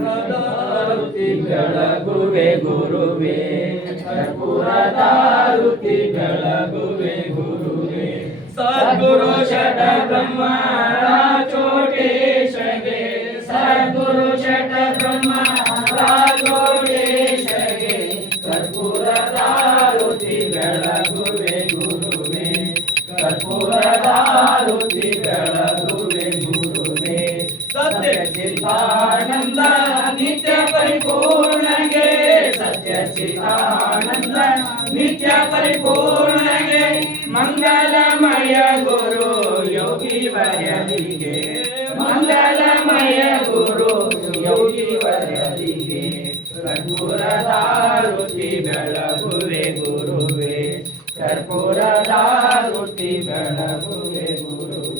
ಕರ್ಪೂರದಾರುತಿ ಬೆಳಗುವೆ ಗುರುವೇ ಕರ್ಪೂರದಾರುತಿ ಬೆಳಗುವೆ ಗುರುವೇ ಸದ್ಗುರು ಶಟ ಬ್ರಹ್ಮ ರಾಜೋಟೇಶಗೆ ಸದ್ಗುರು ಶಟ ಬ್ರಹ್ಮ ರಾಜೋಟೇಶಗೆ ಕರ್ಪೂರದಾರುತಿ ಬೆಳಗುವೆ ಗುರುವೇ ಕರ್ಪೂರದಾರುತಿ ಸತ್ಯ ಚಿತ್ತಾನಂದ ನಿತ್ಯ ಪರಿಪೂರ್ಣಗೆ ಸತ್ಯ ಚಿತ್ತಾನಂದ ನಿತ್ಯ ಪರಿಪೂರ್ಣಗೆ ಮಂಗಲಮಯ ಗುರು ಯೋಗಿ ವರ್ಯಲಿಗೆ ಮಂಗಲಮಯ ಗುರು ಯೋಗಿ ವರ್ಯಲಿಗೆ ಕರ್ಪೂರದಾರುತಿ ಬೆಳಗುವೆ ಗುರುವೇ ಕರ್ಪೂರದಾರುತಿ ಬೆಳಗುವೆ ಗುರುವೇ